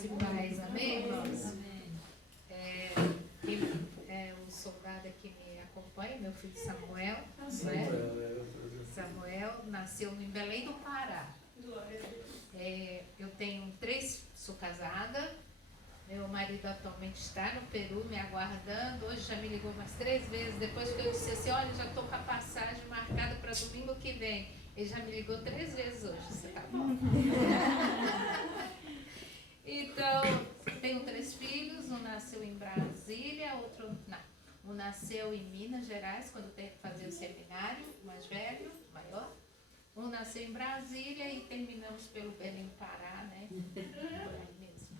Graça e paz, amém, irmãos? O soldado aqui me acompanha, meu filho Samuel, né? Samuel nasceu em Belém do Pará. Eu sou casada, meu marido atualmente está no Peru me aguardando. Hoje já me ligou umas 3 vezes, depois que eu disse assim, olha, já estou com a passagem marcada para domingo que vem. Ele já me ligou 3 vezes hoje, você tá bom? Então, tenho 3 filhos, um nasceu em Brasília, um nasceu em Minas Gerais, quando teve que fazer o seminário, mais velho, maior. Um nasceu em Brasília e terminamos pelo Belém do Pará, né? Por aí mesmo.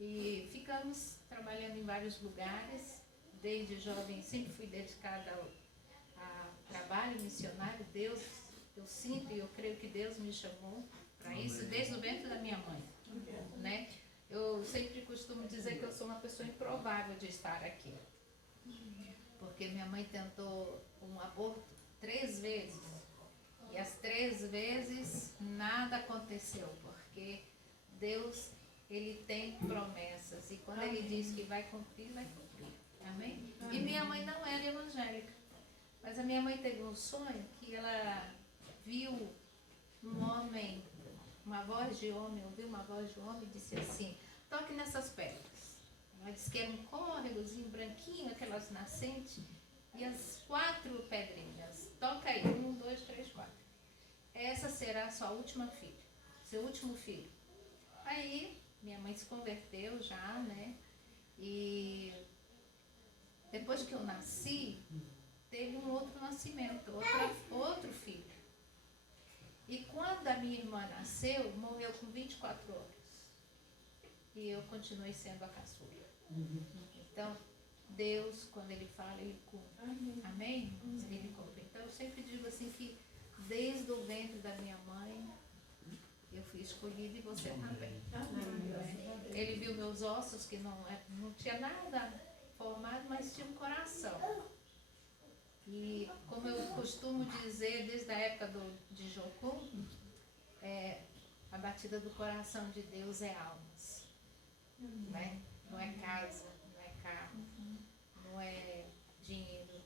E ficamos trabalhando em vários lugares. Desde jovem sempre fui dedicada ao trabalho missionário. Eu sinto e eu creio que Deus me chamou para isso desde o ventre da minha mãe, né? Eu sempre costumo dizer que eu sou uma pessoa improvável de estar aqui, porque minha mãe tentou um aborto 3 vezes e as 3 vezes nada aconteceu, porque Deus, ele tem promessas e quando ele diz que vai cumprir, vai cumprir. Amém? E minha mãe não era evangélica, mas a minha mãe teve um sonho que ela viu um homem, uma voz de homem, ouviu uma voz de homem e disse assim, toque nessas pedras. Ela disse que era um córregozinho branquinho, aquelas nascentes, e as 4 pedrinhas. Toca aí, 1, 2, 3, 4. Essa será a sua última filha, seu último filho. Aí, minha mãe se converteu já, né? E depois que eu nasci, teve um outro nascimento, outro filho. E quando a minha irmã nasceu, morreu com 24 horas. E eu continuei sendo a caçula. Então, Deus, quando Ele fala, Ele cumpre. Amém? Ele cumpre. Então, eu sempre digo assim que desde o ventre da minha mãe, eu fui escolhida e você também. Ele viu meus ossos, que não tinha nada formado, mas tinha um coração. E como eu costumo dizer desde a época de Jocum, a batida do coração de Deus é almas, né? Não é casa, não é carro, não é dinheiro.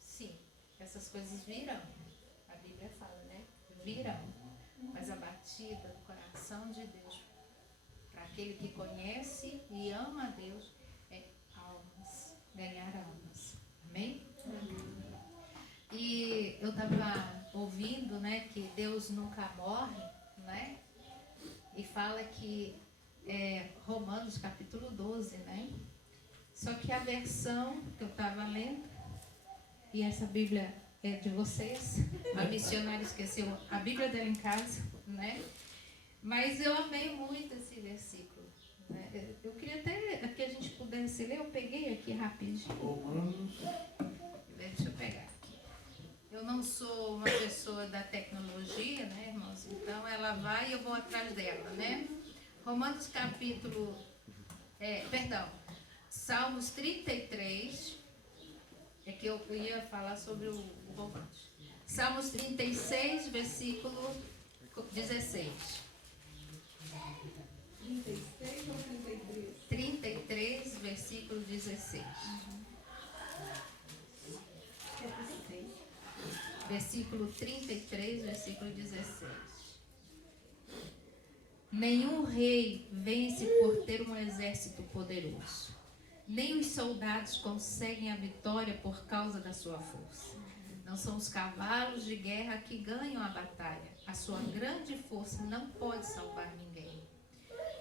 Sim, essas coisas virão, a Bíblia fala, né? Virão, mas a batida do coração de Deus, para aquele que conhece e ama a Deus, é almas, ganhar almas. Amém? E eu estava ouvindo, né, que Deus nunca morre, né? E fala que Romanos capítulo 12, né? Só que a versão que eu estava lendo, e essa Bíblia é de vocês, a missionária esqueceu a Bíblia dela em casa, né? Mas eu amei muito esse versículo, né? Eu queria até que a gente pudesse ler, eu peguei aqui rapidinho. Romanos. Deixa eu pegar aqui. Eu não sou uma pessoa da tecnologia, né, irmãos? Então ela vai e eu vou atrás dela, né? Romanos capítulo, Salmos 33, é que eu ia falar sobre o Romanos. Salmos 36, versículo 16. 36 ou 33? 33, versículo 16. Versículo 33, versículo 16. Nenhum rei vence por ter um exército poderoso, nem os soldados conseguem a vitória por causa da sua força. Não são os cavalos de guerra que ganham a batalha. A sua grande força não pode salvar ninguém.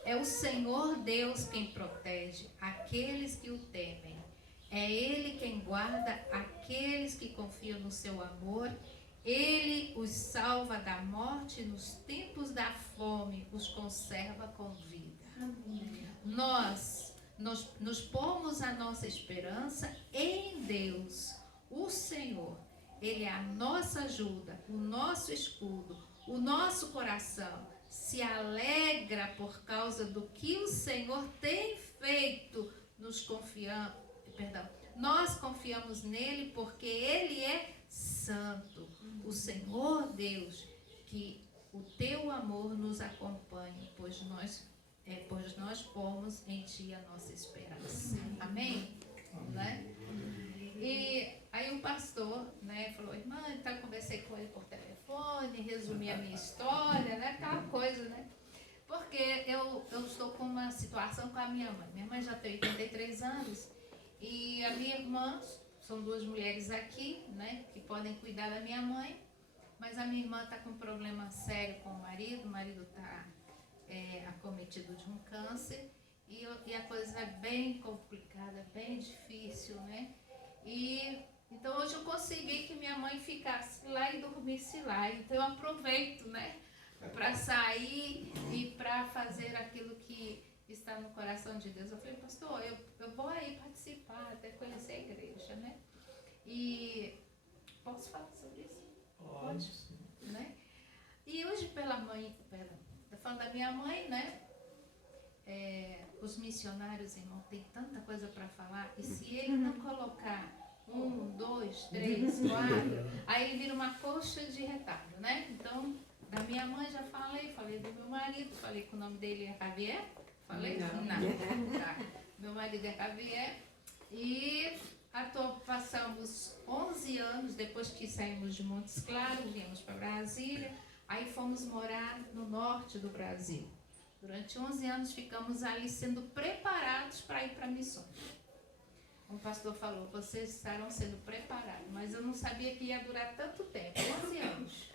É o Senhor Deus quem protege aqueles que o temem. É Ele quem guarda aqueles que confiam no seu amor. Ele os salva da morte, nos tempos da fome os conserva com vida. Nós nos pomos a nossa esperança em Deus, o Senhor. Ele é a nossa ajuda, o nosso escudo, o nosso coração se alegra por causa do que o Senhor tem feito. Nós confiamos nele porque ele é santo. O Senhor Deus, que o teu amor nos acompanhe, pois nós pois nós pomos em Ti a nossa esperança. Amém? Né? E aí o pastor, né, falou, irmã, então eu conversei com ele por telefone, resumi a minha história, né, aquela coisa, né? Porque eu estou com uma situação com a minha mãe. Minha mãe já tem 83 anos e a minha irmã, são duas mulheres aqui, né, que podem cuidar da minha mãe, mas a minha irmã está com um problema sério com o marido está acometido de um câncer e a coisa é bem complicada, bem difícil, né? E então hoje eu consegui que minha mãe ficasse lá e dormisse lá. Então eu aproveito, né, para sair e para fazer aquilo que está no coração de Deus. Eu falei, pastor, eu vou aí participar, até conhecer a igreja, né? E posso falar sobre isso? Pode? Né? E hoje falando da minha mãe, né? Os missionários, irmão, tem tanta coisa para falar, e se ele não colocar 1, 2, 3, 4, aí ele vira uma coxa de retalho, né? Então, da minha mãe já falei do meu marido, falei que o nome dele é Javier, falei? Não. Tá. Meu marido é Javier, e passamos 11 anos, depois que saímos de Montes Claros, viemos para Brasília, aí fomos morar no norte do Brasil. Durante 11 anos ficamos ali sendo preparados para ir para missões. Um pastor falou, vocês estarão sendo preparados, mas eu não sabia que ia durar tanto tempo, 11 anos.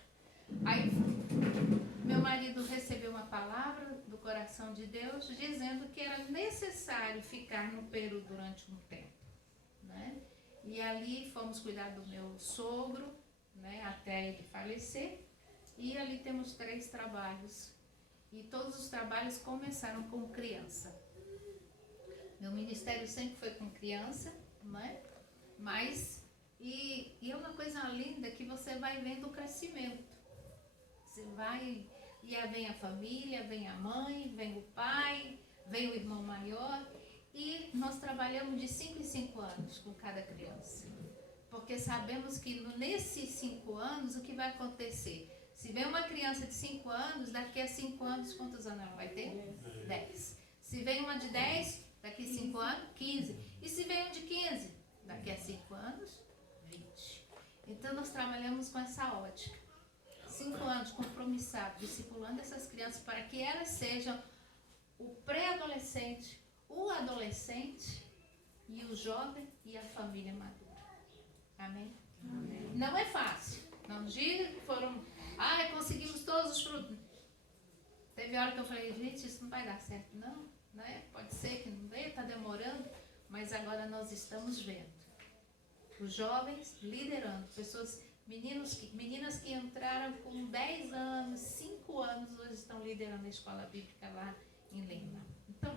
Aí meu marido recebeu uma palavra do coração de Deus dizendo que era necessário ficar no Peru durante um tempo, né? E ali fomos cuidar do meu sogro, né, até ele falecer, e ali temos 3 trabalhos. E todos os trabalhos começaram com criança. Meu ministério sempre foi com criança, né? Mas, e é uma coisa linda que você vai vendo o crescimento. Você vai, e aí vem a família, vem a mãe, vem o pai, vem o irmão maior. E nós trabalhamos de 5 em 5 anos com cada criança. Porque sabemos que nesses 5 anos, o que vai acontecer? Se vem uma criança de 5 anos, daqui a 5 anos, quantos anos ela vai ter? 10. Se vem uma de 10, daqui a 5 anos, 15. E se vem um de 15, daqui a 5 anos, 20. Então nós trabalhamos com essa ótica. 5 anos compromissados, discipulando essas crianças para que elas sejam o pré-adolescente, o adolescente e o jovem e a família madura. Amém? Amém. Não é fácil. Não diga que foram... conseguimos todos os frutos. Teve hora que eu falei, gente, isso não vai dar certo, não, né? Pode ser que não dê, está demorando, mas agora nós estamos vendo os jovens liderando, meninas que entraram com 10 anos, 5 anos, hoje estão liderando a escola bíblica lá em Lima. Então,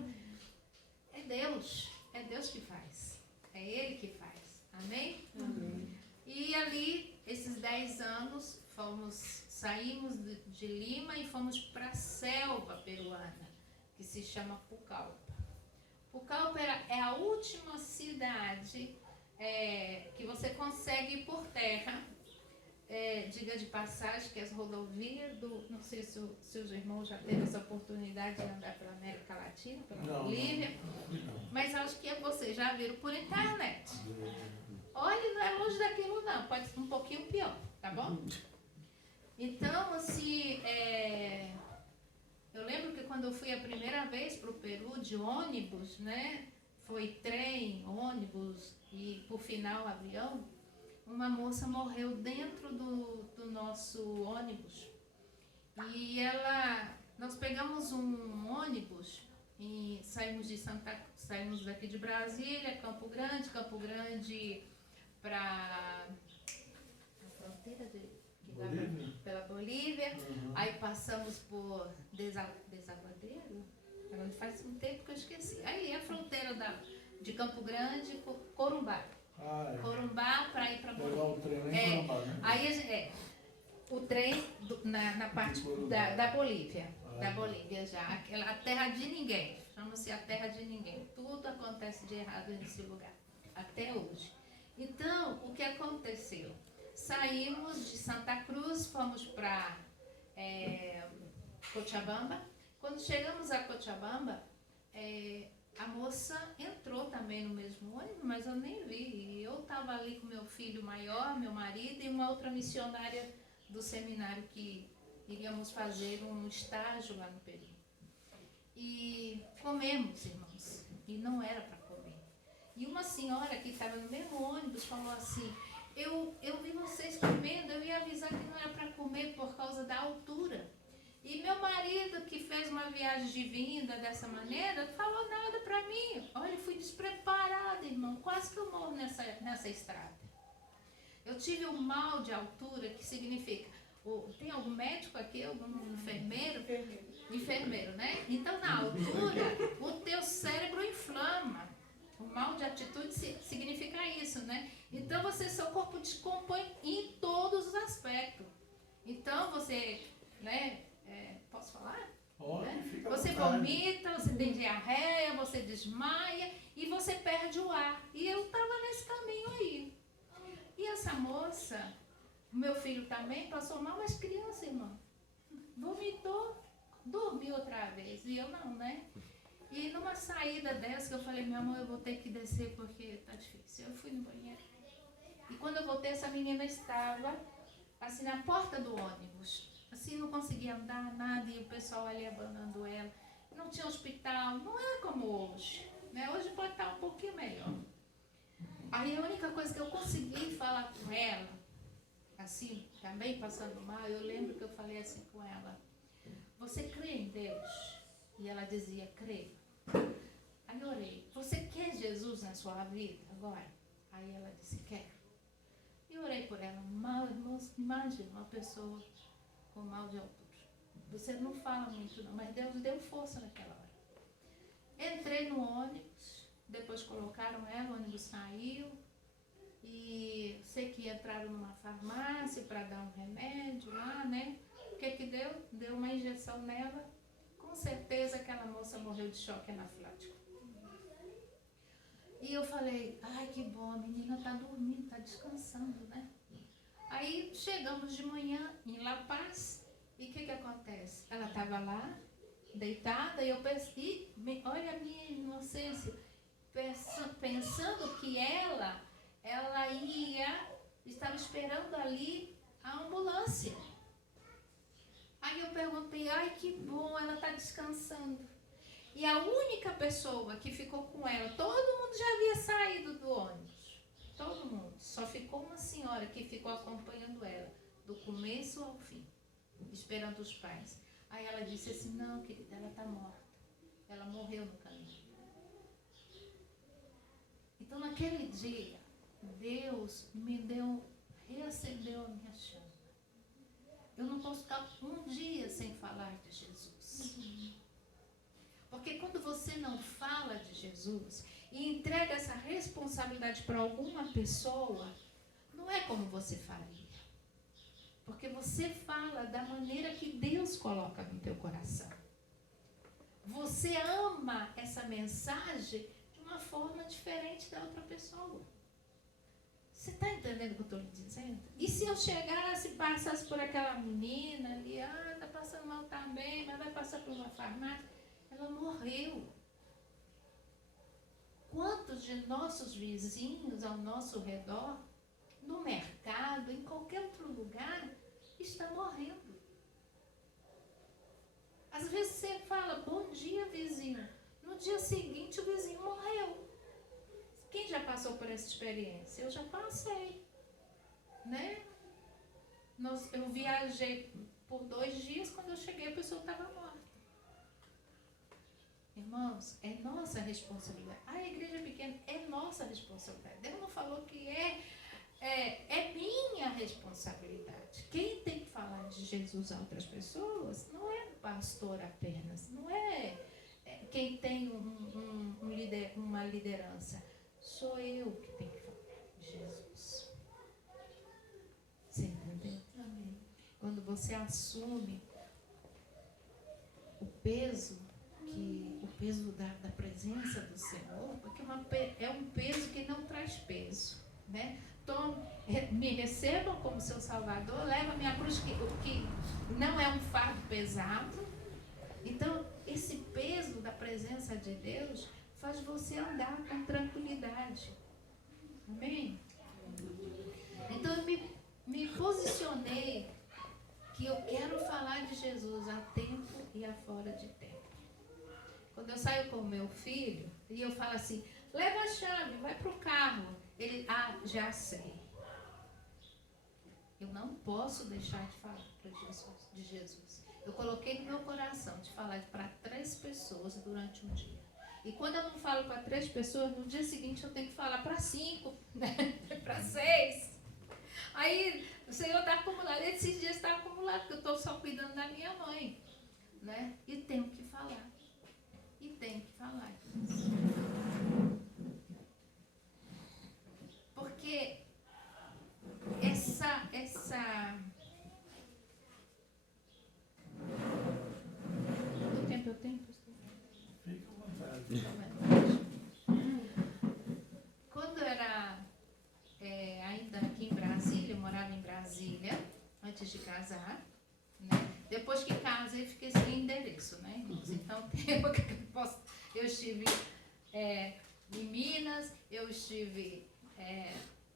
é Deus que faz, é Ele que faz, amém? Amém. E ali, esses 10 anos, saímos de Lima e fomos para a selva peruana, que se chama Pucallpa. Pucallpa é a última cidade que você consegue ir por terra, diga de passagem, que as rodovias não sei se os irmãos já teve essa oportunidade de andar pela América Latina, pela Bolívia, mas acho que vocês já viram por internet. Olha, não é longe daquilo não, pode ser um pouquinho pior, tá bom? Então, assim, eu lembro que quando eu fui a primeira vez para o Peru de ônibus, né? Foi trem, ônibus e, por final, avião. Uma moça morreu dentro do nosso ônibus. E nós pegamos um ônibus e saímos daqui de Brasília, Campo Grande para a fronteira pela Bolívia, aí passamos por Desaguadeiro, faz um tempo que eu esqueci. Aí a fronteira de Campo Grande, Corumbá. Corumbá para ir para Bolívia. O trem em Corumbá, né? Aí o trem na parte da Bolívia. Da Bolívia já. A terra de ninguém. Chama-se a terra de ninguém. Tudo acontece de errado nesse lugar. Até hoje. Então, o que aconteceu? Saímos de Santa Cruz, fomos para Cochabamba. Quando chegamos a Cochabamba, a moça entrou também no mesmo ônibus, mas eu nem vi. Eu estava ali com meu filho maior, meu marido e uma outra missionária do seminário que iríamos fazer um estágio lá no Peru. E comemos, irmãos, e não era para comer. E uma senhora que estava no mesmo ônibus falou assim, eu vi vocês comendo, eu ia avisar que não era para comer por causa da altura. E meu marido, que fez uma viagem de vinda dessa maneira, não falou nada para mim. Olha, eu fui despreparada, irmão, quase que eu morro nessa estrada. Eu tive um mal de altura, que significa, tem algum médico aqui, algum enfermeiro? Enfermeiro, né? Então, na altura, o teu cérebro inflama. O mal de atitude significa isso, né? Então, seu corpo descompõe em todos os aspectos. Então, você, né? Posso falar? Fica você vomita, você tem diarreia, você desmaia e você perde o ar. E eu estava nesse caminho aí. E essa moça, meu filho também passou mal, mas criança, irmão, vomitou, dormiu outra vez. E eu não, né? E numa saída dessa, eu falei, meu amor, eu vou ter que descer porque tá difícil. Eu fui no banheiro. E quando eu voltei, essa menina estava assim na porta do ônibus. Assim, não conseguia andar, nada, e o pessoal ali abandonando ela. Não tinha hospital, não é como hoje, né? Hoje pode estar um pouquinho melhor. Aí a única coisa que eu consegui falar com ela, assim, também passando mal, eu lembro que eu falei assim com ela, você crê em Deus? E ela dizia, creio. Aí eu orei, você quer Jesus na sua vida agora? Aí ela disse, quero. E orei por ela, mal, imagina uma pessoa com mal de altura. Você não fala muito não, mas Deus deu força naquela hora. Entrei no ônibus, depois colocaram ela, o ônibus saiu, e sei que entraram numa farmácia para dar um remédio lá, né? O que deu? Deu uma injeção nela, com certeza aquela moça morreu de choque anafilático. E eu falei, ai que bom, a menina tá dormindo, tá descansando, né? Aí chegamos de manhã em La Paz e o que acontece? Ela estava lá, deitada, e eu pensei, olha a minha inocência, pensando que ela estava esperando ali a ambulância. Aí eu perguntei, ai que bom, ela está descansando. E a única pessoa que ficou com ela, todo mundo já havia saído do ônibus. Todo mundo. Só ficou uma senhora que ficou acompanhando ela, do começo ao fim, esperando os pais. Aí ela disse assim, não, querida, ela está morta. Ela morreu no caminho. Então, naquele dia, Deus reacendeu a minha chama. Eu não posso ficar um dia sem falar de Jesus. Porque quando você não fala de Jesus e entrega essa responsabilidade para alguma pessoa, não é como você faria. Porque você fala da maneira que Deus coloca no teu coração. Você ama essa mensagem de uma forma diferente da outra pessoa. Você está entendendo o que eu estou lhe dizendo? E se eu chegasse e passasse por aquela menina ali, está passando mal também, mas vai passar por uma farmácia, ela morreu. Quantos de nossos vizinhos ao nosso redor, no mercado, em qualquer outro lugar, está morrendo? Às vezes você fala, bom dia, vizinho. No dia seguinte, o vizinho morreu. Quem já passou por essa experiência? Eu já passei, né? Eu viajei por 2 dias, quando eu cheguei a pessoa estava morta. Irmãos, é nossa responsabilidade. A igreja pequena é nossa responsabilidade. Deus não falou que é minha responsabilidade. Quem tem que falar de Jesus a outras pessoas não é o pastor apenas, não é quem tem uma liderança. Sou eu que tenho que falar de Jesus. Você entendeu? Amém. Quando você assume o peso da presença do Senhor, porque é um peso que não traz peso, né? Então, me recebam como seu Salvador, leva minha cruz, que não é um fardo pesado. Então, esse peso da presença de Deus faz você andar com tranquilidade. Amém? Então eu me posicionei que eu quero falar de Jesus a tempo e a fora de tempo. Quando eu saio com o meu filho e eu falo assim, leva a chave, vai para o carro. Ele, já sei. Eu não posso deixar de falar de Jesus. Eu coloquei no meu coração de falar para 3 pessoas durante um dia. E quando eu não falo para 3 pessoas, no dia seguinte eu tenho que falar para 5, né? Para 6. Aí o Senhor está acumulado. Esses dias está acumulado, porque eu estou só cuidando da minha mãe. Né? E tenho que falar. E tenho que falar. Porque essa quanto tempo eu tenho, pastor? Fica à vontade. Quando eu era ainda aqui em Brasília, eu morava em Brasília antes de casar, né? Depois que casei, fiquei sem endereço, né? Então eu estive em Minas, eu estive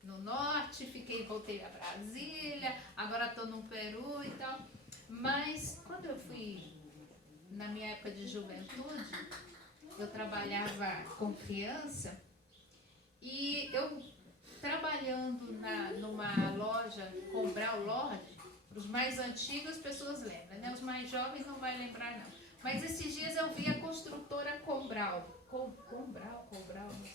no norte, voltei a Brasília, agora estou no Peru e tal. Mas quando eu fui, na minha época de juventude, eu trabalhava com criança e eu trabalhando numa loja, Combral Lodge, os mais antigos as pessoas lembram, né? Os mais jovens não vai lembrar não. Mas esses dias eu vi a construtora Combral, não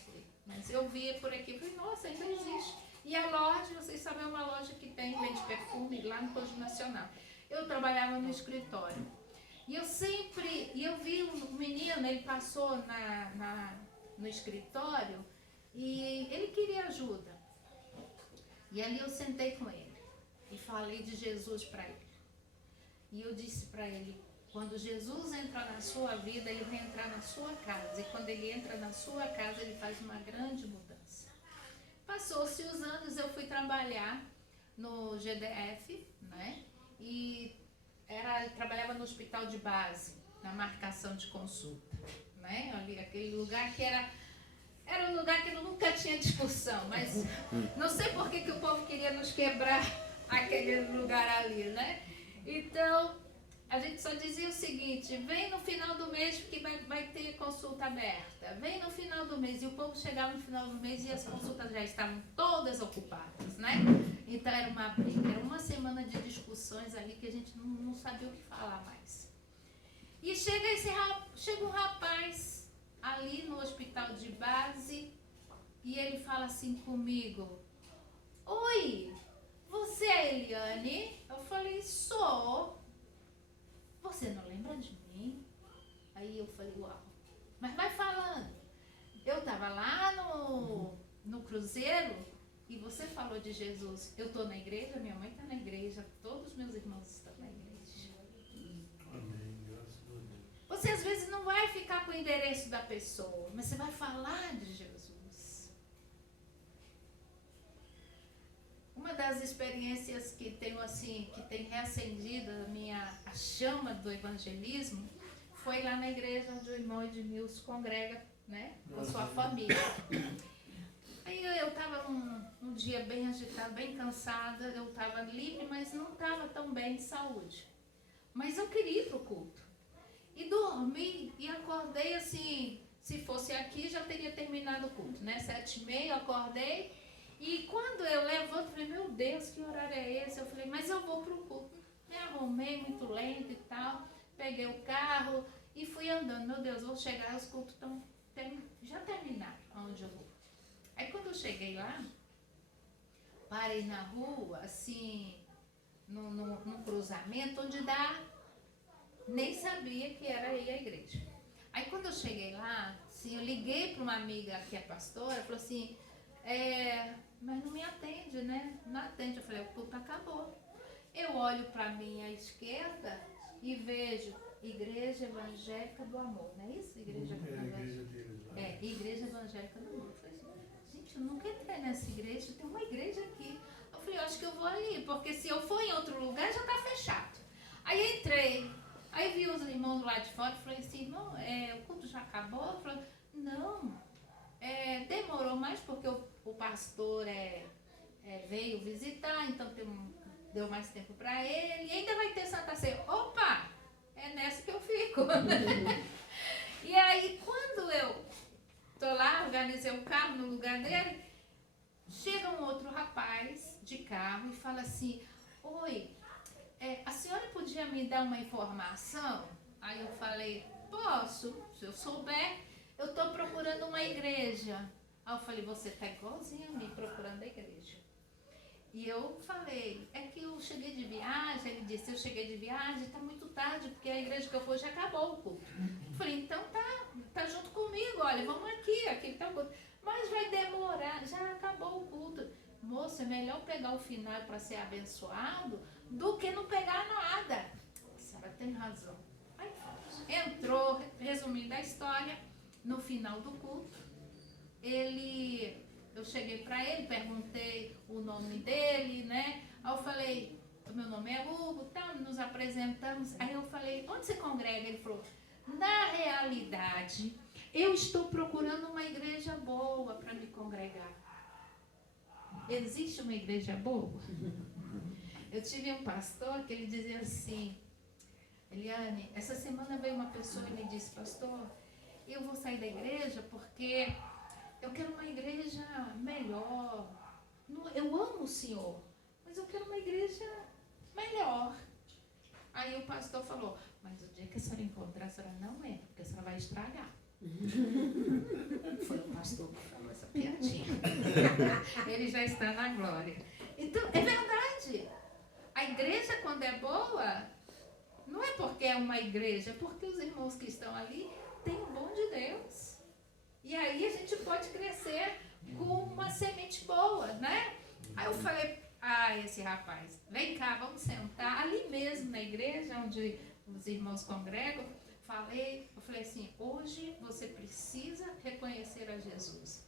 sei. Mas eu via por aqui e falei, nossa, ainda existe. E a loja, vocês sabem, é uma loja que vende perfume lá no Posto Nacional. Eu trabalhava no escritório. E eu vi um menino, ele passou no escritório e ele queria ajuda. E ali eu sentei com ele e falei de Jesus para ele. E eu disse para ele, quando Jesus entra na sua vida, ele vai entrar na sua casa. E quando ele entra na sua casa, ele faz uma grande mudança. Passou-se os anos, eu fui trabalhar no GDF, né? E trabalhava no hospital de base, na marcação de consulta, né? Ali, aquele lugar que era um lugar que nunca tinha discussão, mas não sei por que o povo queria nos quebrar aquele lugar ali, né? Então, a gente só dizia o seguinte, vem no final do mês que vai ter consulta aberta, vem no final do mês, e o povo chegava no final do mês e as consultas já estavam todas ocupadas, né? Então era uma briga, era uma semana de discussões ali que a gente não sabia o que falar mais. E chega um rapaz ali no hospital de base e ele fala assim comigo, oi, você é a Eliane? Eu falei, sou. Você não lembra de mim? Aí eu falei, uau, mas vai falando. Eu estava lá no cruzeiro e você falou de Jesus. Eu estou na igreja, minha mãe está na igreja, todos os meus irmãos estão na igreja. Amém, graças a Deus. Você às vezes não vai ficar com o endereço da pessoa, mas você vai falar de Jesus. Uma das experiências que tenho assim, que tem reacendido a chama do evangelismo, foi lá na igreja onde o irmão Edmilson congrega, né, com sua família. Aí eu estava um dia bem agitada, bem cansada, eu estava livre, mas não estava tão bem de saúde. Mas eu queria ir para o culto. E dormi e acordei assim, se fosse aqui já teria terminado o culto, né? 7h30 eu acordei e quando eu levanto, falei, meu Deus, que horário é esse? Eu falei, mas eu vou para o culto. Me arrumei muito lento e tal, peguei o carro e fui andando. Meu Deus, vou chegar, os cultos já terminaram onde eu vou. Aí quando eu cheguei lá, parei na rua, assim, num cruzamento onde nem sabia que era aí a igreja. Aí quando eu cheguei lá, assim, eu liguei para uma amiga que é pastora, falou assim, mas não me atende, né? Não atende. Eu falei, o culto acabou. Eu olho para a minha esquerda e vejo Igreja Evangélica do Amor, não é isso? Igreja Evangélica do Amor. Eu falei, gente, eu nunca entrei nessa igreja, tem uma igreja aqui. Eu falei, eu acho que eu vou ali, porque se eu for em outro lugar já está fechado. Aí entrei. Aí vi os irmãos lá de fora e falei assim, irmão, o culto já acabou? Ele falou, não, demorou mais porque o pastor veio visitar, então deu mais tempo para ele, e ainda vai ter Santa Ceia. Opa, é nessa que eu fico. E aí, quando eu tô lá, organizei o carro no lugar dele, chega um outro rapaz de carro e fala assim, oi, a senhora podia me dar uma informação? Aí eu falei, posso, se eu souber, eu estou procurando uma igreja. Aí eu falei, você está igualzinho a mim procurando a igreja. E eu falei, é que eu cheguei de viagem. Ele disse, eu cheguei de viagem, está muito tarde, porque a igreja que eu fui já acabou o culto. Eu falei, então tá junto comigo, olha, vamos aqui está o culto. Mas vai demorar, já acabou o culto. Moça, é melhor pegar o final para ser abençoado do que não pegar nada. A senhora tem razão. Aí entrou, resumindo a história, no final do culto, eu cheguei para ele, perguntei o nome dele, né? Aí eu falei, meu nome é Hugo, tá, nos apresentamos. Aí eu falei, onde você congrega? Ele falou, na realidade, eu estou procurando uma igreja boa para me congregar. Existe uma igreja boa? Eu tive um pastor que ele dizia assim, Eliane, essa semana veio uma pessoa e me disse, pastor, eu vou sair da igreja porque eu quero uma igreja melhor. Eu amo o Senhor, mas eu quero uma igreja melhor. Aí o pastor falou, mas o dia que a senhora encontrar, a senhora não entra, porque a senhora vai estragar. Foi o pastor que falou essa piadinha. Ele já está na glória. Então, é verdade. A igreja, quando é boa, não é porque é uma igreja, é porque os irmãos que estão ali têm o dom de Deus. E aí a gente pode crescer com uma semente boa, né? Aí eu falei, esse rapaz, vem cá, vamos sentar ali mesmo na igreja, onde os irmãos congregam. Eu falei assim, hoje você precisa reconhecer a Jesus.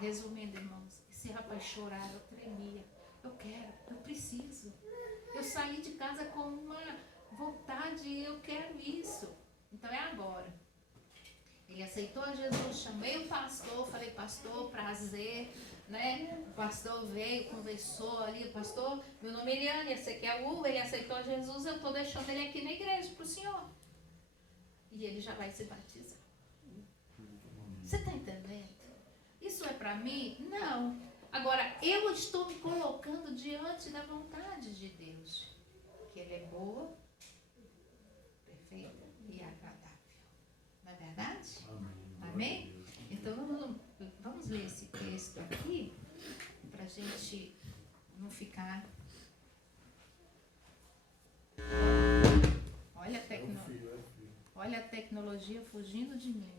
Resumindo, irmãos, esse rapaz chorava, eu tremia. Eu preciso. Eu saí de casa com uma vontade, eu quero isso. Então é agora. Ele aceitou a Jesus, chamei o pastor, falei, pastor, prazer, né? O pastor veio, conversou ali, pastor, meu nome é Eliane, esse aqui é o Hugo, ele aceitou a Jesus, eu estou deixando ele aqui na igreja para o senhor. E ele já vai se batizar. Você está entendendo? Isso é para mim? Não. Agora, eu estou me colocando diante da vontade de Deus. Que Ele é boa, perfeita e agradável. Não é verdade? Amém? Então, vamos ler esse texto aqui, para a gente não ficar... Olha a tecnologia fugindo de mim.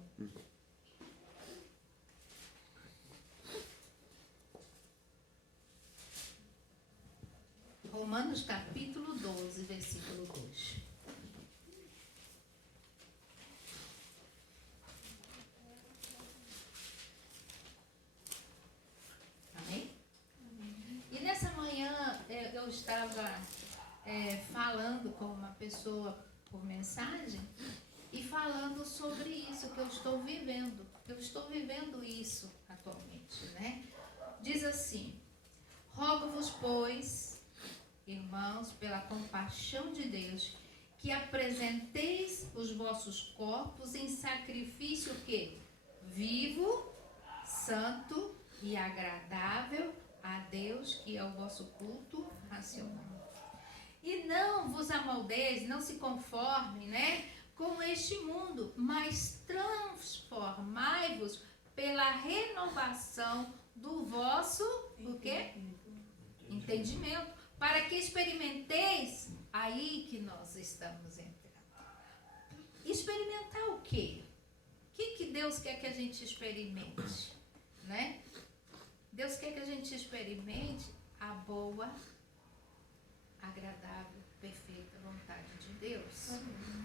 Romanos capítulo 12, versículo 2. Amém? E nessa manhã eu estava falando com uma pessoa por mensagem e falando sobre isso que eu estou vivendo. Eu estou vivendo isso atualmente, né? Diz assim, rogo-vos, pois, irmãos, pela compaixão de Deus, que apresenteis os vossos corpos em sacrifício que? Vivo, santo e agradável a Deus, que é o vosso culto racional. E não vos amoldeis, não se conformem, né, com este mundo, mas transformai-vos pela renovação do vosso, o quê? Entendimento. Para que experimenteis, aí que nós estamos entrando. Experimentar o quê? O que Deus quer que a gente experimente? Né? Deus quer que a gente experimente a boa, agradável, perfeita vontade de Deus.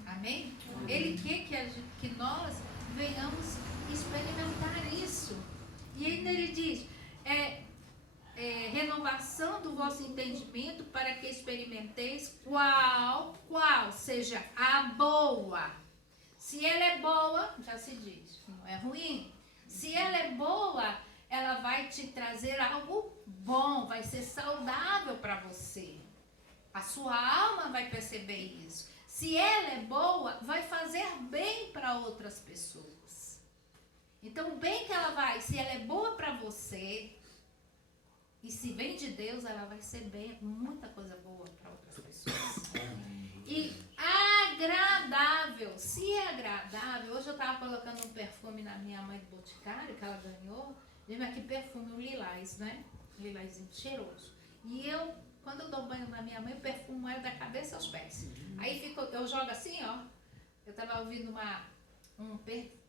Amém? Ele quer que nós venhamos experimentar isso. E ainda ele diz, renovação do vosso entendimento, para que experimenteis qual seja a boa. Se ela é boa, já se diz, não é ruim. Se ela é boa, ela vai te trazer algo bom, vai ser saudável para você. A sua alma vai perceber isso. Se ela é boa, vai fazer bem para outras pessoas. Então, o bem que ela vai, se ela é boa para você, e se vem de Deus, ela vai ser bem, muita coisa boa para outras pessoas. E agradável, se é agradável, hoje eu estava colocando um perfume na minha mãe do Boticário, que ela ganhou, lembra que perfume, um lilás, né? Um lilásinho cheiroso. E eu, quando eu dou banho na minha mãe, o perfume é da cabeça aos pés. Aí eu jogo assim, ó. Eu estava ouvindo um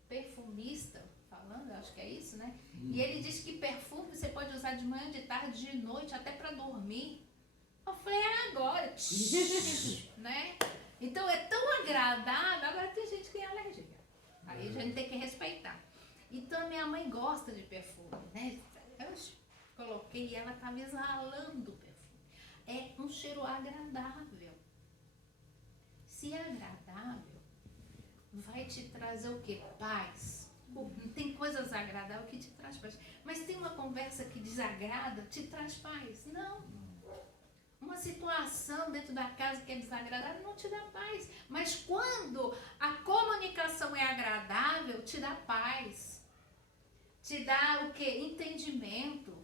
perfumista falando, acho que é isso, né? E ele diz que perfume você pode usar de manhã, de tarde, de noite, até para dormir. Eu falei, agora, né? Então é tão agradável. Agora tem gente que tem alergia. Aí a gente tem que respeitar. Então minha mãe gosta de perfume, né? Eu coloquei e ela estava exalando o perfume. É um cheiro agradável. Se é agradável, vai te trazer o quê? Paz. Tem coisas agradáveis que te traz paz. Mas tem uma conversa que desagrada, te traz paz. Não. Uma situação dentro da casa que é desagradável não te dá paz. Mas quando a comunicação é agradável, te dá paz. Te dá o quê? Entendimento.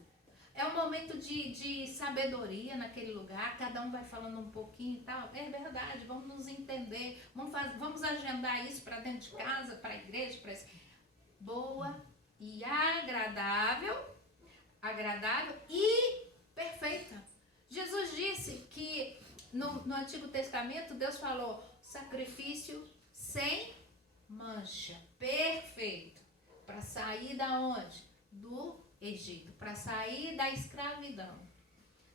É um momento de sabedoria naquele lugar. Cada um vai falando um pouquinho e tal. É verdade, vamos nos entender. Vamos agendar isso para dentro de casa, para a igreja, para isso. Boa e agradável e perfeita. Jesus disse que no Antigo Testamento Deus falou sacrifício sem mancha, perfeito, para sair da onde? Do Egito, para sair da escravidão.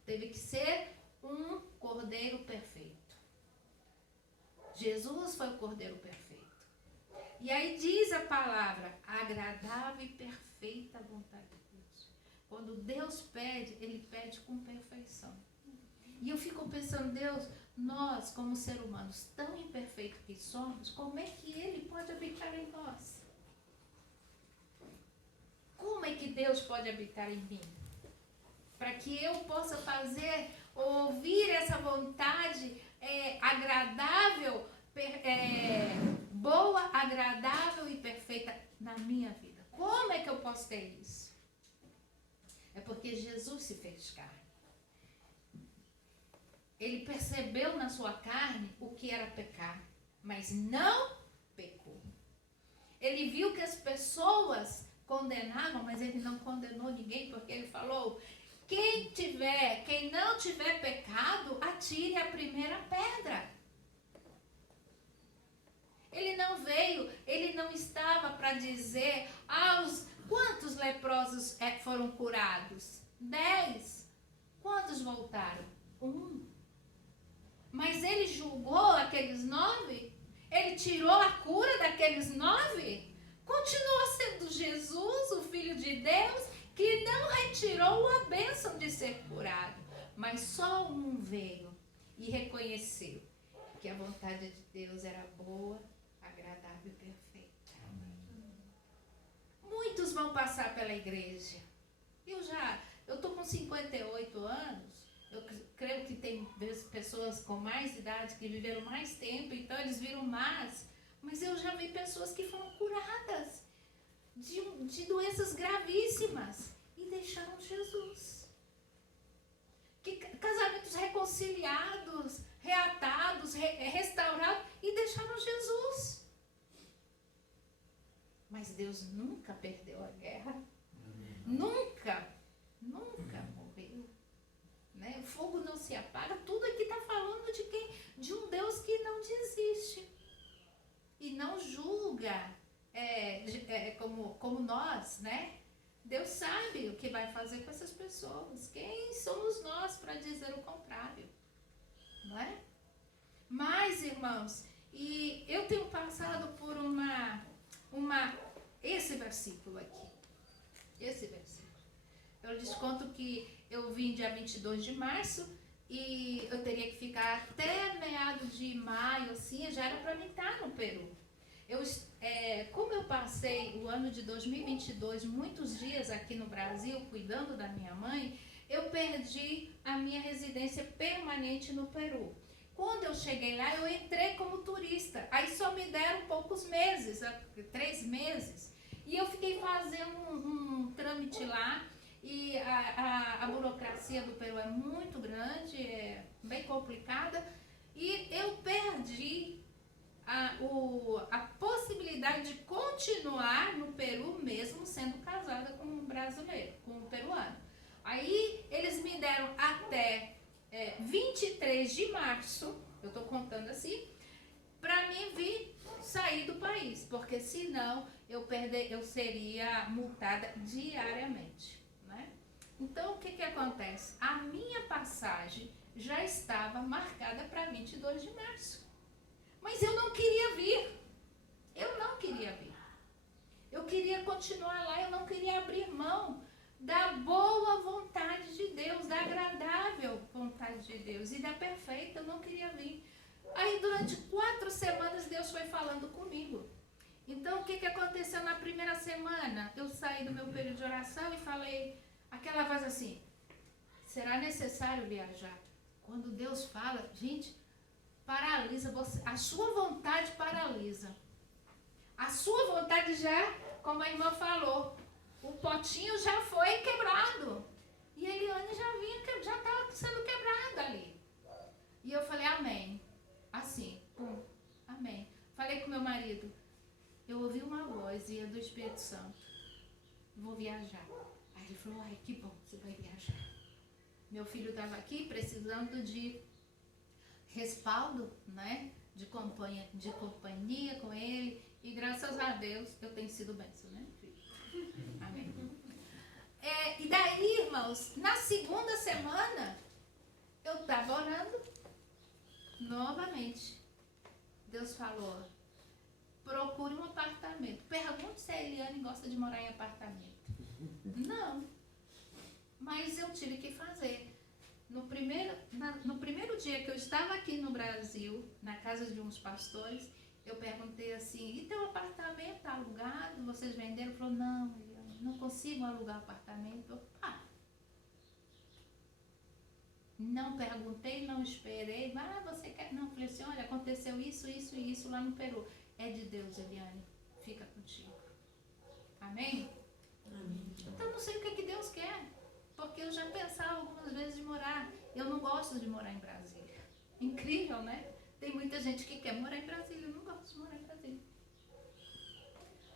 Teve que ser um cordeiro perfeito. Jesus foi o cordeiro perfeito. E aí diz a palavra, agradável e perfeita vontade de Deus. Quando Deus pede, Ele pede com perfeição. E eu fico pensando, Deus, nós como seres humanos tão imperfeitos que somos, como é que Ele pode habitar em nós? Como é que Deus pode habitar em mim? Para que eu possa fazer, ouvir essa vontade agradável, boa, agradável e perfeita na minha vida. Como é que eu posso ter isso? É porque Jesus se fez carne. Ele percebeu na sua carne o que era pecar, mas não pecou. Ele viu que as pessoas condenavam, mas ele não condenou ninguém, porque ele falou, quem não tiver pecado, atire a primeira pedra. Ele não veio, ele não estava para dizer, quantos leprosos foram curados? 10. Quantos voltaram? 1. Mas ele julgou aqueles 9? Ele tirou a cura daqueles 9? Continua sendo Jesus, o Filho de Deus, que não retirou a bênção de ser curado. Mas só um veio e reconheceu que a vontade de Deus era boa, agradável e perfeita. Muitos vão passar pela igreja. Eu estou com 58 anos. Eu creio que tem pessoas com mais idade que viveram mais tempo, então eles viram mais. Mas eu já vi pessoas que foram curadas de doenças gravíssimas e deixaram Jesus. Casamentos reconciliados, reatados, restaurados e deixaram Jesus. Mas Deus nunca perdeu a guerra. Nunca morreu. Né? O fogo não se apaga. Tudo aqui está falando de um Deus que não desiste. E não julga como nós, né? Deus sabe o que vai fazer com essas pessoas. Quem somos nós para dizer o contrário? Não é? Mas, irmãos, e eu tenho passado por esse versículo aqui. Esse versículo. Eu lhes conto que eu vim dia 22 de março e eu teria que ficar até meados de maio, assim, já era para mim estar no Peru. Como eu passei o ano de 2022 muitos dias aqui no Brasil cuidando da minha mãe, eu perdi a minha residência permanente no Peru. Quando eu cheguei lá, eu entrei como turista. Aí só me deram poucos meses, 3 meses. E eu fiquei fazendo um trâmite lá. E a burocracia do Peru é muito grande, é bem complicada. E eu perdi a possibilidade de continuar no Peru mesmo sendo casada com um brasileiro, com um peruano. Aí eles me deram até 23 de março, eu estou contando assim, para mim vir sair do país, porque senão eu seria multada diariamente, né? Então o que acontece? A minha passagem já estava marcada para 22 de março, mas eu não queria vir, eu queria continuar lá, eu não queria abrir mão da boa vontade de Deus, da agradável vontade de Deus e da perfeita, eu não queria vir. Aí durante 4 semanas Deus foi falando comigo. Então o que aconteceu na primeira semana? Eu saí do meu período de oração e falei, aquela voz assim, será necessário viajar? Quando Deus fala, gente, paralisa você, a sua vontade paralisa. A sua vontade já, como a irmã falou, o potinho já foi quebrado. E a Eliane já estava sendo quebrada ali. E eu falei, amém. Assim, amém. Falei com meu marido, eu ouvi uma voz e é do Espírito Santo. Vou viajar. Aí ele falou, ai, que bom, você vai viajar. Meu filho estava aqui precisando de respaldo, né? De companhia com ele. E graças a Deus eu tenho sido bênção, né, filho? Amém. E daí, irmãos, na segunda semana, eu estava orando novamente. Deus falou, procure um apartamento. Pergunte se a Eliane gosta de morar em apartamento. Não. Mas eu tive que fazer. No primeiro dia que eu estava aqui no Brasil, na casa de uns pastores, eu perguntei assim, e teu apartamento está alugado? Vocês venderam? Ele falou, não, não consigo alugar apartamento. Eu, não perguntei, não esperei. Você quer? Não, falei assim, olha, aconteceu isso, isso e isso lá no Peru. É de Deus, Eliane, fica contigo. Amém? Amém. Então não sei o que Deus quer, porque eu já pensava algumas vezes de morar. Eu não gosto de morar em Brasília. Incrível, né? Tem muita gente que quer morar em Brasília, eu não gosto de morar em Brasília.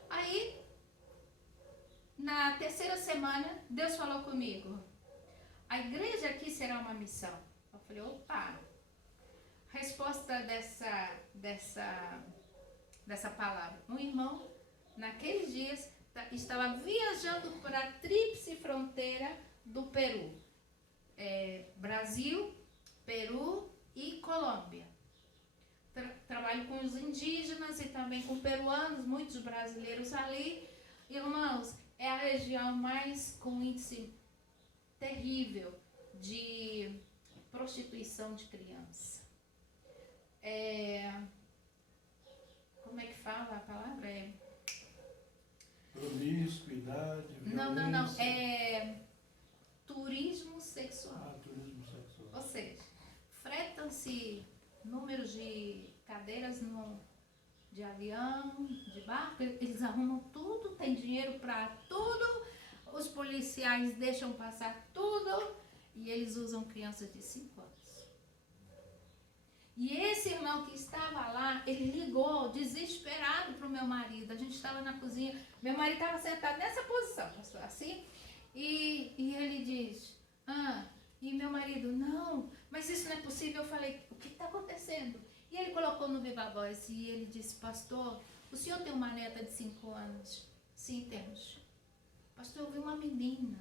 Aí, na terceira semana, Deus falou comigo, a igreja aqui será uma missão. Eu falei, opa, resposta dessa palavra. Um irmão, naqueles dias, estava viajando para a tríplice fronteira do Peru. Brasil, Peru e Colômbia. Trabalho com os indígenas e também com peruanos, muitos brasileiros ali. Irmãos, é a região mais com índice terrível de prostituição de criança. Como é que fala a palavra? Promiscuidade, violência. Não. Turismo sexual. Turismo sexual. Ou seja, fretam-se números de cadeiras de avião, de barco, eles arrumam tudo, tem dinheiro para tudo, os policiais deixam passar tudo e eles usam crianças de 5 anos. E esse irmão que estava lá, ele ligou desesperado para o meu marido. A gente estava na cozinha, meu marido estava sentado nessa posição, pastor, assim, e ele diz, e meu marido, não, mas isso não é possível. Eu falei, o que está acontecendo? E ele colocou no viva voz e ele disse, pastor, o senhor tem uma neta de 5 anos? Sim, temos. Pastor, eu vi uma menina,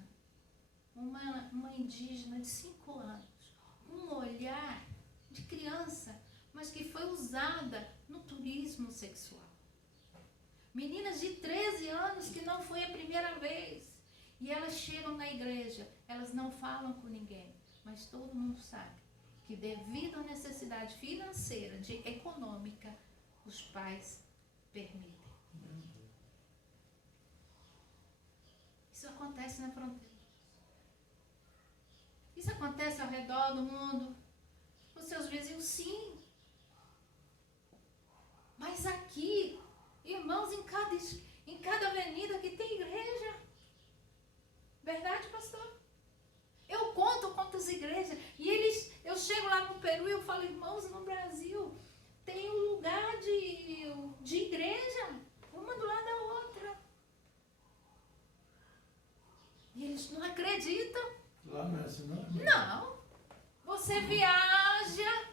uma indígena de 5 anos, um olhar de criança, mas que foi usada no turismo sexual. Meninas de 13 anos que não foi a primeira vez. E elas chegam na igreja, elas não falam com ninguém, mas todo mundo sabe que devido à necessidade financeira, econômica, os pais permitem. Isso acontece na fronteira. Isso acontece ao redor do mundo. Os seus vizinhos, sim. Mas aqui, irmãos, em cada avenida que tem igreja. Verdade, pastor? Eu conto quantas igrejas. E eu chego lá no Peru e eu falo, irmãos, no Brasil tem um lugar de igreja, uma do lado da outra. E eles não acreditam. Lá não é assim, não? Não. Você viaja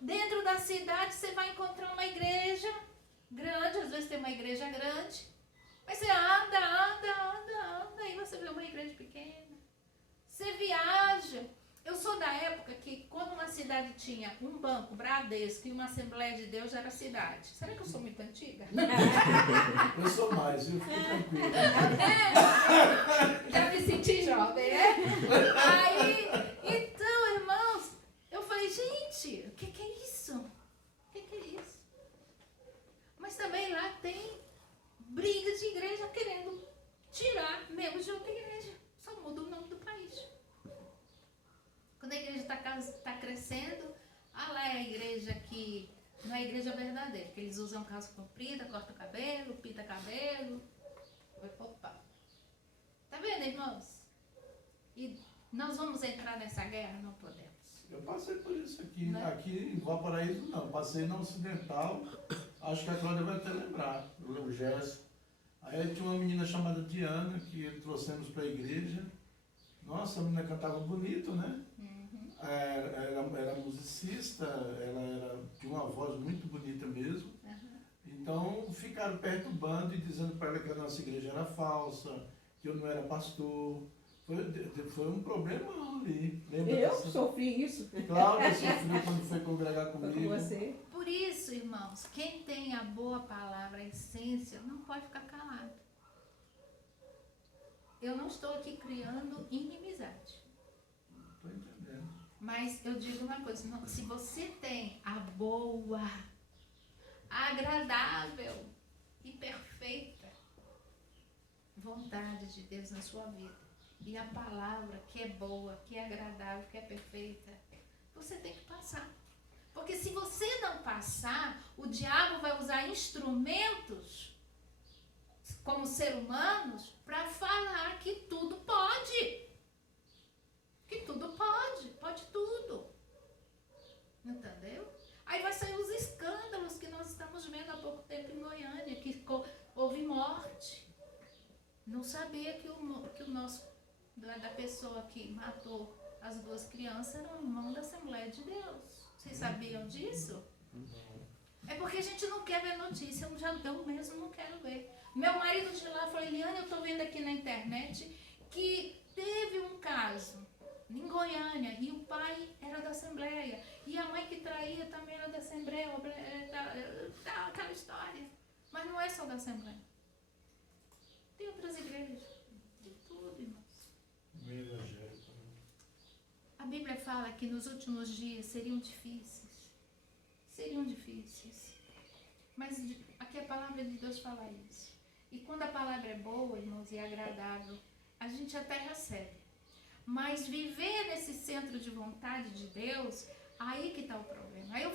dentro da cidade, você vai encontrar uma igreja grande, às vezes tem uma igreja grande, mas você anda, e você vê uma igreja pequena. Você viaja. Eu sou da época que quando uma cidade tinha um banco, Bradesco e uma Assembleia de Deus, era cidade. Será que eu sou muito antiga? Eu sou mais, eu fico tranquilo. Já me senti jovem, né? Aí, então, irmãos, eu falei, gente, o que é isso? O que é isso? Mas também lá tem brigas de igreja querendo tirar membros de outra igreja. Só muda o nome do país. Quando a igreja está crescendo, lá é a igreja que não é a igreja verdadeira, porque eles usam calça comprida, corta o cabelo, pinta cabelo. Vai poupar. Tá vendo, irmãos? E nós vamos entrar nessa guerra? Não podemos. Eu passei por isso aqui. Não é? Aqui em Valparaíso não. Passei na Ocidental. Acho que a Cláudia vai até lembrar. Eu lembro Gerson. Aí tinha uma menina chamada Diana, que trouxemos para a igreja. Nossa, a menina cantava bonito, né? Uhum. Era musicista, tinha uma voz muito bonita mesmo. Uhum. Então ficaram perturbando e dizendo para ela que a nossa igreja era falsa, que eu não era pastor. Foi um problema ali. Lembra Eu dessa? sofri isso. Cláudia sofreu quando foi congregar Foi comigo. com você. Por isso, irmãos, quem tem a boa palavra, a essência, não pode ficar calado. Eu não estou aqui criando inimizade. Estou entendendo. Mas eu digo uma coisa, se você tem a boa, agradável e perfeita vontade de Deus na sua vida, e a palavra que é boa, que é agradável, que é perfeita, você tem que passar. Porque se você não passar, o diabo vai usar instrumentos como ser humanos para falar que tudo pode. Que tudo pode tudo. Entendeu? Aí vai sair os escândalos que nós estamos vendo há pouco tempo em Goiânia, que houve morte. Não sabia que o nosso, da pessoa que matou as duas crianças era um irmão da Assembleia de Deus. Vocês sabiam disso? É porque a gente não quer ver notícia, eu mesmo não quero ver. Meu marido de lá falou, Eliane, eu estou vendo aqui na internet que teve um caso em Goiânia e o pai era da Assembleia e a mãe que traía também era da Assembleia, aquela história. Mas não é só da Assembleia. Tem outras igrejas, de tudo, irmãos. Meio evangélico. A Bíblia fala que nos últimos dias seriam difíceis. Mas aqui a palavra de Deus fala isso. E quando a palavra é boa, irmãos, e agradável, a gente até recebe. Mas viver nesse centro de vontade de Deus, aí que está o problema. Aí eu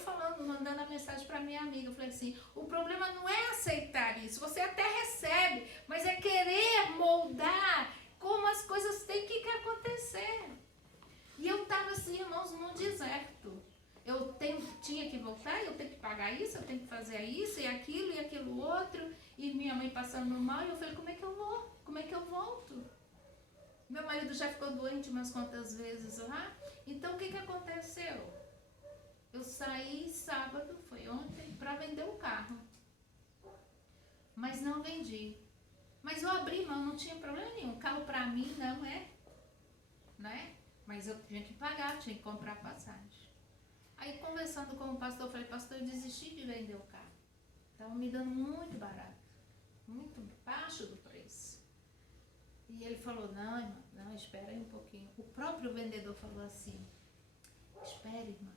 mandando a mensagem para minha amiga, eu falei assim, o problema não é aceitar isso, você até recebe, mas é querer moldar como as coisas têm que acontecer. E eu estava assim, irmãos, num deserto. Tinha que voltar, eu tenho que pagar isso, eu tenho que fazer isso e aquilo outro. E minha mãe passando mal, e eu falei, como é que eu vou? Como é que eu volto? Meu marido já ficou doente umas quantas vezes lá. Então, o que aconteceu? Eu saí sábado, foi ontem, para vender o carro. Mas não vendi. Mas eu abri mão, não tinha problema nenhum. O carro para mim não é, né? Mas eu tinha que pagar, tinha que comprar passagem. Aí, conversando com o pastor, eu falei, pastor, eu desisti de vender o carro. Estava me dando muito barato, muito abaixo do preço. E ele falou, não, irmã, não, espera aí um pouquinho. O próprio vendedor falou assim, espere, irmã,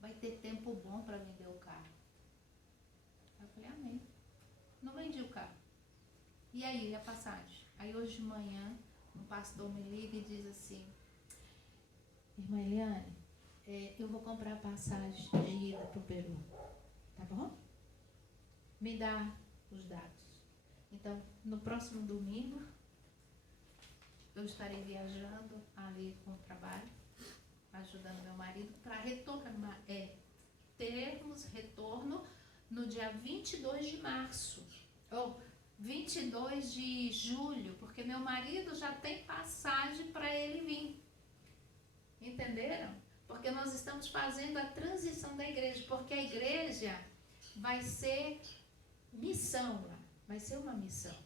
vai ter tempo bom para vender o carro. Eu falei, amém. Não vendi o carro. E aí, a passagem? Aí hoje de manhã, um pastor me liga e diz assim, irmã Eliane, eu vou comprar a passagem de ida para o Peru, tá bom? Me dá os dados. Então, no próximo domingo, eu estarei viajando ali com o trabalho, ajudando meu marido para retornar, termos retorno no dia 22 de março, ou 22 de julho, porque meu marido já tem passagem para ele vir. Entenderam? Porque nós estamos fazendo a transição da igreja, porque a igreja vai ser missão lá, vai ser uma missão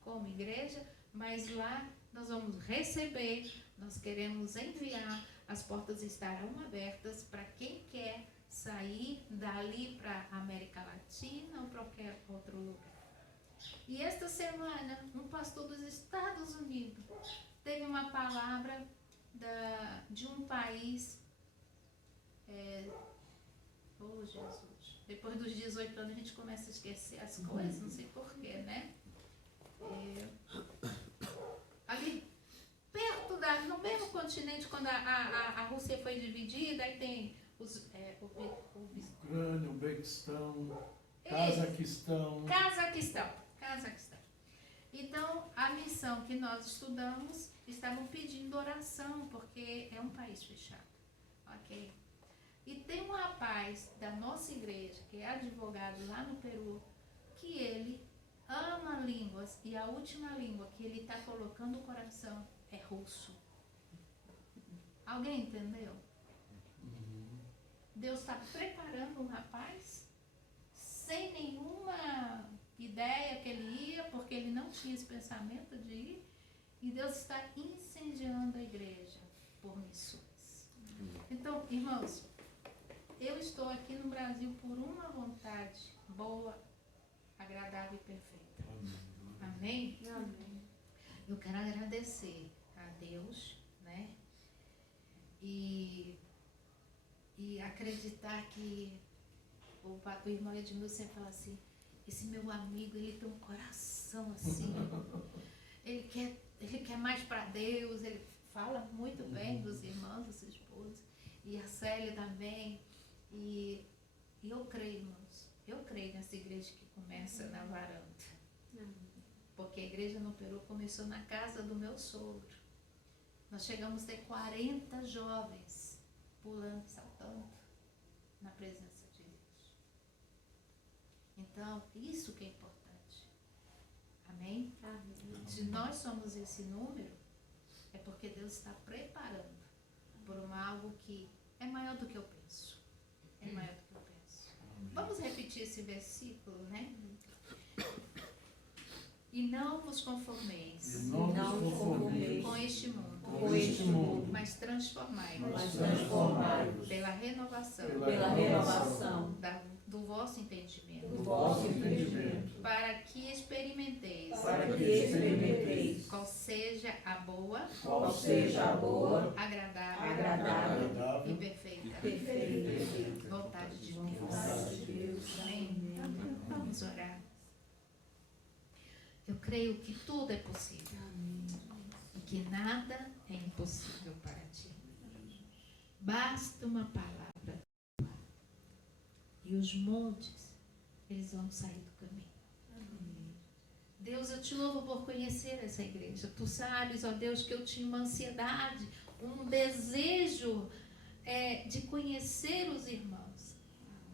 como igreja, mas lá nós vamos receber, nós queremos enviar, as portas estarão abertas para quem quer sair dali para a América Latina ou para qualquer outro lugar. E esta semana, um pastor dos Estados Unidos teve uma palavra de um país, oh Jesus, depois dos 18 anos a gente começa a esquecer as coisas, não sei porquê, né? Ali perto no mesmo continente, quando a Rússia foi dividida, aí tem Ucrânia, Uzbequistão, Cazaquistão. Então, a missão que nós estudamos, estavam pedindo oração, porque é um país fechado, ok? E tem um rapaz da nossa igreja, que é advogado lá no Peru, que ele ama línguas, e a última língua que ele está colocando o coração é russo. Alguém entendeu? Deus está preparando um rapaz sem nenhuma ideia que ele ia, porque ele não tinha esse pensamento de ir, e Deus está incendiando a igreja por missões. Então, irmãos, eu estou aqui no Brasil por uma vontade boa, agradável e perfeita. Amém? Amém. Eu quero agradecer a Deus, né? E acreditar que o irmão Edmilson sempre fala assim, esse meu amigo, ele tem um coração assim, ele quer mais para Deus, ele fala muito bem dos irmãos, da sua esposa, e a Célia também, e eu creio, irmãos, eu creio nessa igreja que começa na varanda, porque a igreja no Peru começou na casa do meu sogro. Nós chegamos a ter 40 jovens pulando, saltando na presença de Deus. Então, isso que é importante. Amém? Amém. Se nós somos esse número, é porque Deus está preparando por algo que é maior do que eu penso. É maior do que eu penso. Vamos repetir esse versículo, né? E não vos conformeis com este mundo, mas transformai-vos pela renovação do vosso entendimento, para que experimenteis qual seja a boa, agradável e perfeita vontade de Deus. Amém? Vamos orar. Eu creio que tudo é possível. E que nada é impossível para ti. Basta uma palavra. E os montes, eles vão sair do caminho. Deus, eu te louvo por conhecer essa igreja. Tu sabes, ó Deus, que eu tinha uma ansiedade, um desejo de conhecer os irmãos.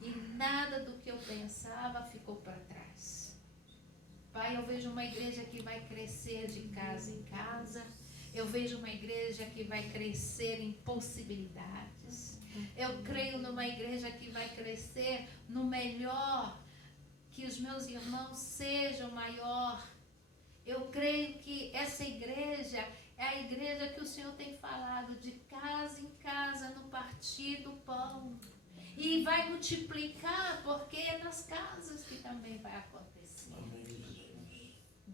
E nada do que eu pensava ficou para trás. Pai, eu vejo uma igreja que vai crescer de casa em casa. Eu vejo uma igreja que vai crescer em possibilidades. Eu creio numa igreja que vai crescer no melhor, que os meus irmãos sejam maior. Eu creio que essa igreja é a igreja que o Senhor tem falado, de casa em casa, no partir do pão. E vai multiplicar, porque é nas casas que também vai acontecer.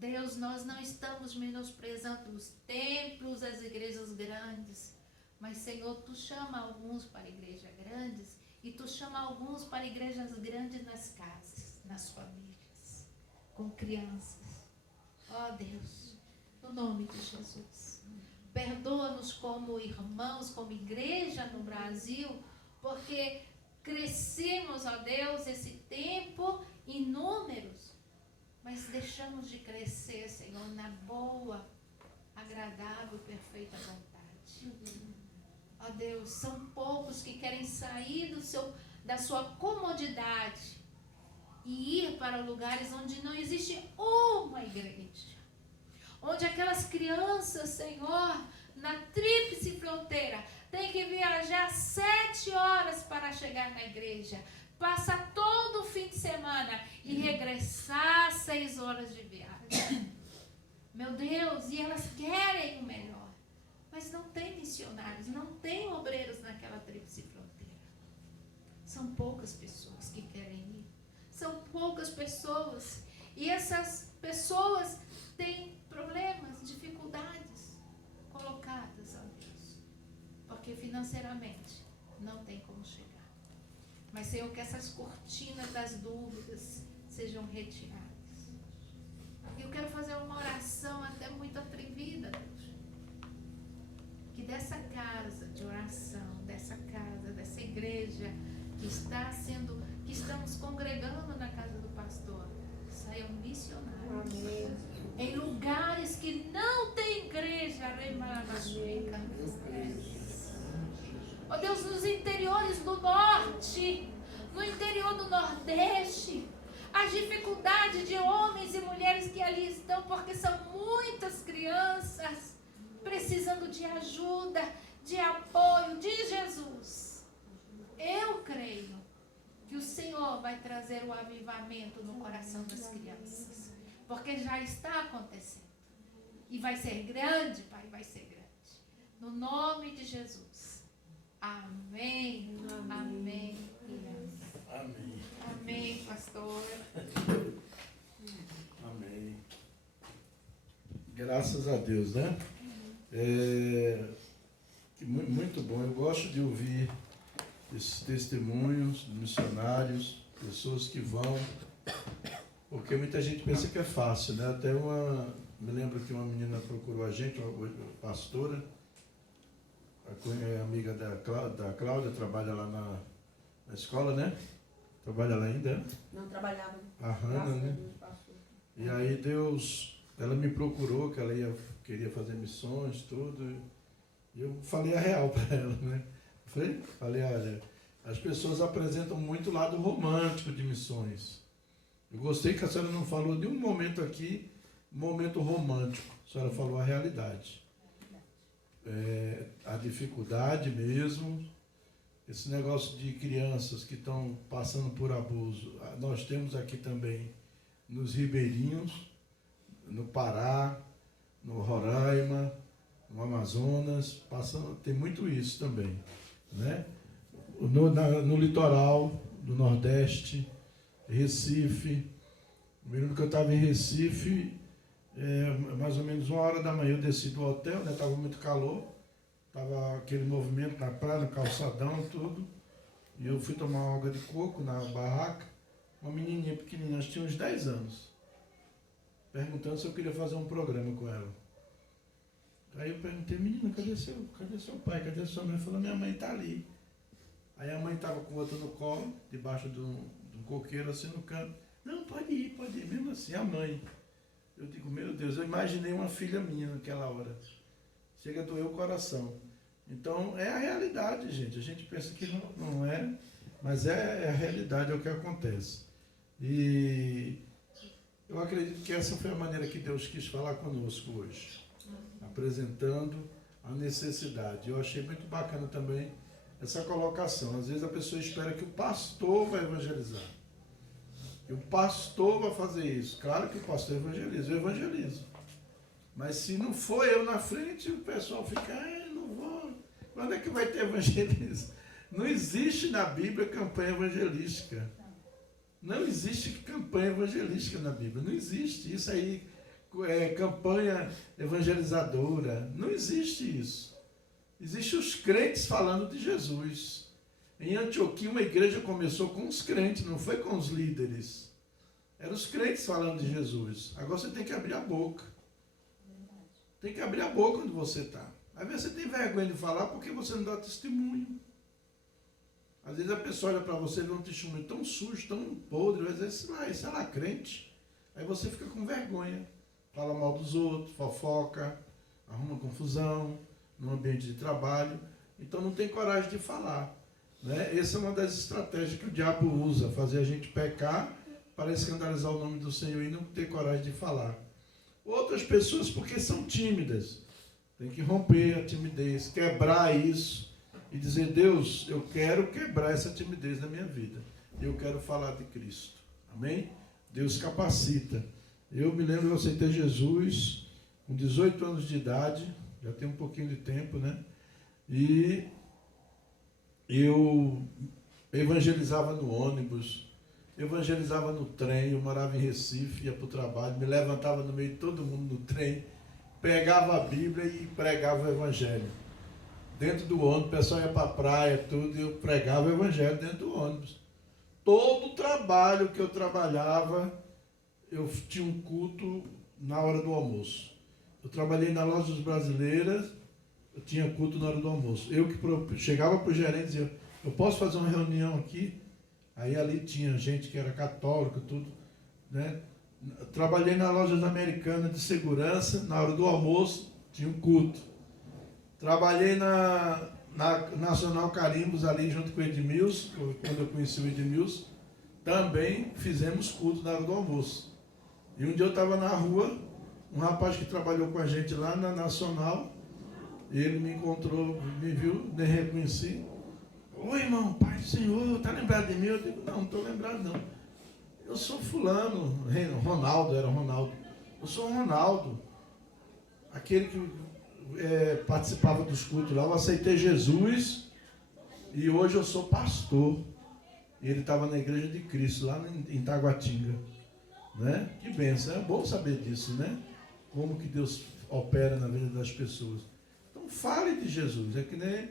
Deus, nós não estamos menosprezando os templos, as igrejas grandes, mas, Senhor, Tu chama alguns para igrejas grandes e Tu chama alguns para igrejas grandes nas casas, nas famílias, com crianças. Ó Deus, no nome de Jesus, perdoa-nos como irmãos, como igreja no Brasil, porque crescemos, ó Deus, esse tempo em números, mas deixamos de crescer, Senhor, na boa, agradável, perfeita vontade. Ó Deus, são poucos que querem sair da sua comodidade e ir para lugares onde não existe uma igreja. Onde aquelas crianças, Senhor, na tríplice fronteira, têm que viajar 7 horas para chegar na igreja, passar todo o fim de semana e regressar 6 horas de viagem. Meu Deus, e elas querem o melhor, mas não tem missionários, não tem obreiros naquela tríplice fronteira. São poucas pessoas que querem ir, são poucas pessoas, e essas pessoas têm problemas, dificuldades colocadas, ó Deus, porque financeiramente não tem como chegar. Mas, Senhor, que essas cortinas das dúvidas sejam retiradas. E eu quero fazer uma oração até muito atrevida, Deus. Que dessa casa de oração, dessa casa, dessa igreja que estamos congregando na casa do pastor, saiam missionários. Amém. Em lugares que não tem igreja, ó Deus, nos interiores do norte, no interior do nordeste, as dificuldades de homens e mulheres que ali estão, porque são muitas crianças precisando de ajuda, de apoio de Jesus. Eu creio que o Senhor vai trazer o avivamento no coração das crianças, porque já está acontecendo. E vai ser grande, Pai, vai ser grande. No nome de Jesus. Amém. Amém. Amém. Amém. Amém, pastor. Amém. Graças a Deus, né? Muito bom. Eu gosto de ouvir esses testemunhos de missionários, pessoas que vão, porque muita gente pensa que é fácil, né? Me lembro que uma menina procurou a gente, uma pastora, amiga da Cláudia, trabalha lá na escola, né? Trabalha lá ainda? Não trabalhava. A Hanna, né? E aí ela me procurou, que ela queria fazer missões, tudo. E eu falei a real para ela, né? Falei, olha, as pessoas apresentam muito o lado romântico de missões. Eu gostei que a senhora não falou de um momento aqui, momento romântico. A senhora falou a realidade. A dificuldade mesmo, esse negócio de crianças que estão passando por abuso. Nós temos aqui também nos Ribeirinhos, no Pará, no Roraima, no Amazonas, tem muito isso também, né? No litoral do Nordeste, Recife. Me lembro que eu estava em Recife, mais ou menos 1h da manhã eu desci do hotel, né? Estava muito calor, estava aquele movimento na praia, no calçadão, tudo. E eu fui tomar água de coco na barraca, uma menininha pequenininha, acho que tinha uns 10 anos, perguntando se eu queria fazer um programa com ela. Aí eu perguntei, menina, cadê seu pai, cadê sua mãe? Ela falou, minha mãe está ali. Aí a mãe estava com outra no colo, debaixo de um coqueiro, assim no canto. Não, pode ir, mesmo assim, a mãe. Eu digo, meu Deus, eu imaginei uma filha minha naquela hora. Chega a doer o coração. Então, é a realidade, gente. A gente pensa que não é, mas é a realidade, é o que acontece. E eu acredito que essa foi a maneira que Deus quis falar conosco hoje, apresentando a necessidade. Eu achei muito bacana também essa colocação. Às vezes a pessoa espera que o pastor vai evangelizar. Que o pastor vai fazer isso. Claro que o pastor evangeliza, eu evangelizo. Mas se não for eu na frente, o pessoal fica, não vou. Quando é que vai ter evangelismo? Não existe na Bíblia campanha evangelística. Não existe campanha evangelística na Bíblia. Não existe. Isso aí, campanha evangelizadora. Não existe isso. Existem os crentes falando de Jesus. Em Antioquia, uma igreja começou com os crentes, não foi com os líderes. Eram os crentes falando de Jesus. Agora você tem que abrir a boca. Tem que abrir a boca onde você está. Às vezes você tem vergonha de falar porque você não dá testemunho. Às vezes a pessoa olha para você e vê um testemunho tão sujo, tão podre, às vezes, isso é lá crente. Aí você fica com vergonha. Fala mal dos outros, fofoca, arruma confusão no ambiente de trabalho. Então não tem coragem de falar. Né? Essa é uma das estratégias que o diabo usa, fazer a gente pecar para escandalizar o nome do Senhor e não ter coragem de falar. Outras pessoas porque são tímidas. Tem que romper a timidez, quebrar isso e dizer, Deus, eu quero quebrar essa timidez na minha vida. Eu quero falar de Cristo. Amém? Deus capacita. Eu me lembro que eu aceitei Jesus com 18 anos de idade, já tem um pouquinho de tempo, né? E eu evangelizava no ônibus, evangelizava no trem, eu morava em Recife, ia para o trabalho, me levantava no meio de todo mundo no trem, pegava a Bíblia e pregava o Evangelho. Dentro do ônibus, o pessoal ia para a praia, tudo, e eu pregava o Evangelho dentro do ônibus. Todo o trabalho que eu trabalhava, eu tinha um culto na hora do almoço. Eu trabalhei na Lojas Brasileiras, eu tinha culto na hora do almoço. Eu que chegava para o gerente e dizia, eu posso fazer uma reunião aqui? Aí ali tinha gente que era católica, tudo, né? Trabalhei na Lojas Americanas de Segurança, na hora do almoço tinha um culto. Trabalhei na Nacional Carimbos ali junto com o Edmilson, quando eu conheci o Edmilson, também fizemos culto na hora do almoço. E um dia eu estava na rua, um rapaz que trabalhou com a gente lá na Nacional, ele me encontrou, me viu, me reconheci. Oi, irmão, Pai do Senhor, está lembrado de mim? Eu digo, não estou lembrado não. Eu sou fulano, Ronaldo, era Ronaldo. Eu sou o Ronaldo, aquele que participava dos cultos lá. Eu aceitei Jesus e hoje eu sou pastor. E ele estava na Igreja de Cristo, lá em Taguatinga. Né? Que bênção, é bom saber disso, né? Como que Deus opera na vida das pessoas. Então fale de Jesus, é que nem,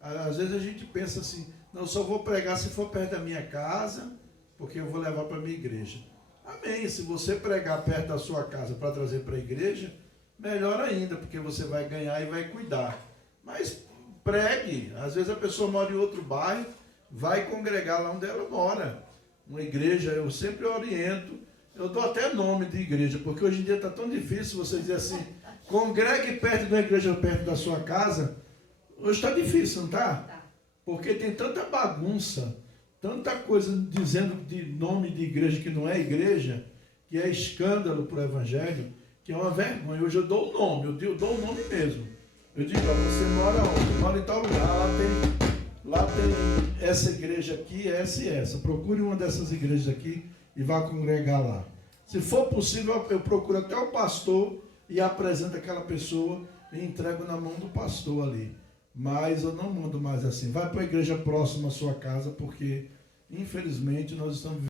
às vezes a gente pensa assim, não, só vou pregar se for perto da minha casa, porque eu vou levar para a minha igreja. Amém, se você pregar perto da sua casa para trazer para a igreja, melhor ainda, porque você vai ganhar e vai cuidar. Mas pregue, às vezes a pessoa mora em outro bairro, vai congregar lá onde ela mora. Uma igreja, eu sempre oriento, eu dou até nome de igreja, porque hoje em dia está tão difícil você dizer assim, congregue perto de uma igreja, perto da sua casa. Hoje está difícil, não está? Porque tem tanta bagunça, tanta coisa dizendo de nome de igreja que não é igreja, que é escândalo para o evangelho, que é uma vergonha. Hoje eu dou o nome, eu dou o nome mesmo. Eu digo, ó, você mora onde? Mora em tal lugar, lá tem essa igreja aqui, essa e essa. Procure uma dessas igrejas aqui e vá congregar lá. Se for possível, eu procuro até o pastor e apresento aquela pessoa e entrego na mão do pastor ali. Mas eu não mando mais assim. Vai para a igreja próxima à sua casa, porque, infelizmente, nós estamos